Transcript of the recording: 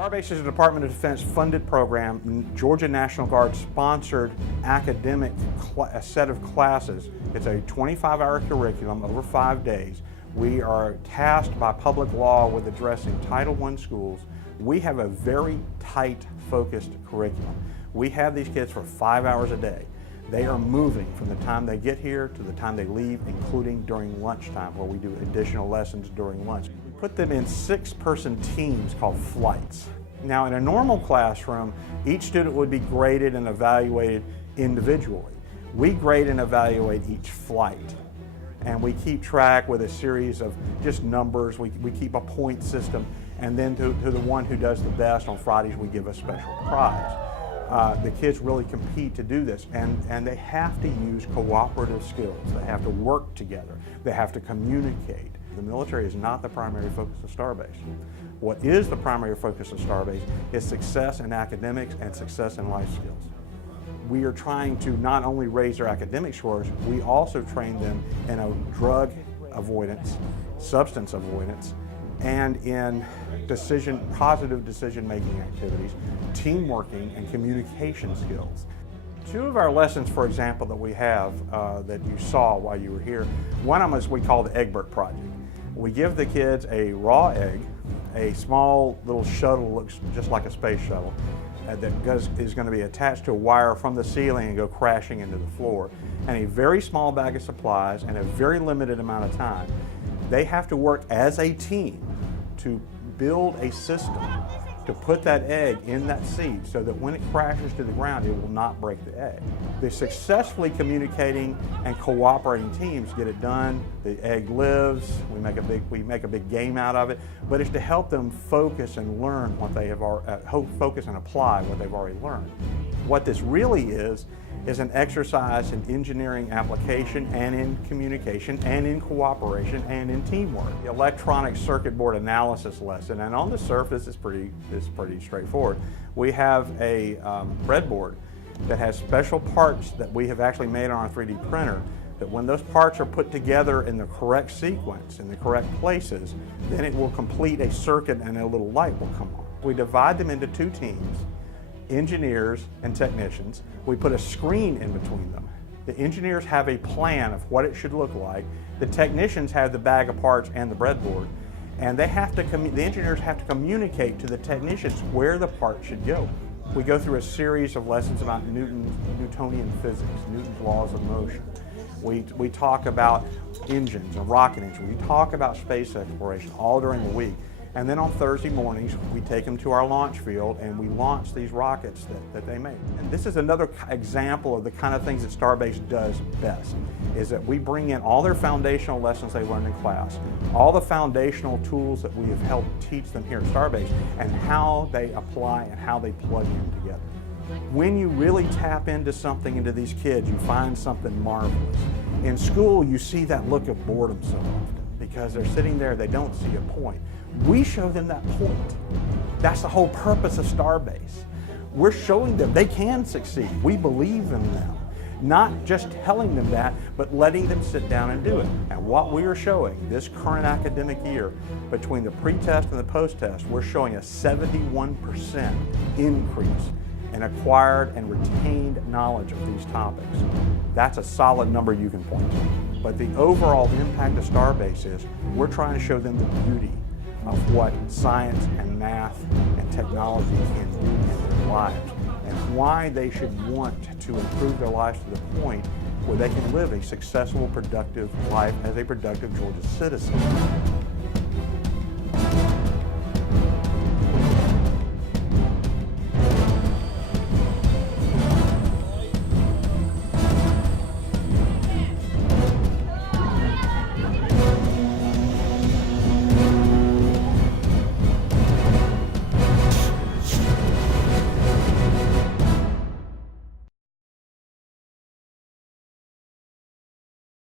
STARBASE is a Department of Defense funded program, Georgia National Guard sponsored academic set of classes. It's a 25-hour curriculum over 5 days. We are tasked by public law with addressing Title I schools. We have a very tight, focused curriculum. We have these kids for 5 hours a day. They are moving from the time they get here to the time they leave, including during lunchtime, where we do additional lessons during lunch. We put them in 6-person teams called flights. Now, in a normal classroom, each student would be graded and evaluated individually. We grade and evaluate each flight, and we keep track with a series of just numbers. We keep a point system, and then to the one who does the best on Fridays, we give a special prize. The kids really compete to do this, and they have to use cooperative skills. They have to work together. They have to communicate. The military is not the primary focus of STARBASE. What is the primary focus of STARBASE is success in academics and success in life skills. We are trying to not only raise their academic scores, we also train them in a drug avoidance, substance avoidance, and in positive decision-making activities, teamworking, and communication skills. 2 of our lessons, for example, that we have that you saw while you were here, one of them is we call the Egbert Project. We give the kids a raw egg, a small little shuttle, looks just like a space shuttle, that is going to be attached to a wire from the ceiling and go crashing into the floor, and a very small bag of supplies and a very limited amount of time. They have to work as a team to build a system to put that egg in that seed so that when it crashes to the ground, it will not break the egg. The successfully communicating and cooperating teams get it done. The egg lives. We make a big game out of it. But it's to help them focus and learn what they have focus and apply what they've already learned. What this really is an exercise in engineering application and in communication and in cooperation and in teamwork. The electronic circuit board analysis lesson, and on the surface is pretty straightforward. We have a breadboard that has special parts that we have actually made on our 3D printer, that when those parts are put together in the correct sequence, in the correct places, then it will complete a circuit and a little light will come on. We divide them into 2 teams, engineers and technicians. We put a screen in between them. The engineers have a plan of what it should look like. The technicians have the bag of parts and the breadboard, and the engineers have to communicate to the technicians where the part should go. We go through a series of lessons about Newtonian physics, Newton's laws of motion. We talk about engines and rocket engines. We talk about space exploration all during the week. And then on Thursday mornings, we take them to our launch field and we launch these rockets that they make. And this is another example of the kind of things that STARBASE does best, is that we bring in all their foundational lessons they learned in class, all the foundational tools that we have helped teach them here at STARBASE, and how they apply and how they plug in together. When you really tap into something into these kids, you find something marvelous. In school, you see that look of boredom so often because they're sitting there, they don't see a point. We show them that point. That's the whole purpose of STARBASE. We're showing them they can succeed. We believe in them. Not just telling them that, but letting them sit down and do it. And what we are showing this current academic year, between the pre-test and the post-test, we're showing a 71% increase in acquired and retained knowledge of these topics. That's a solid number you can point to. But the overall impact of STARBASE is we're trying to show them the beauty of what science and math and technology can do in their lives, and why they should want to improve their lives to the point where they can live a successful, productive life as a productive Georgia citizen.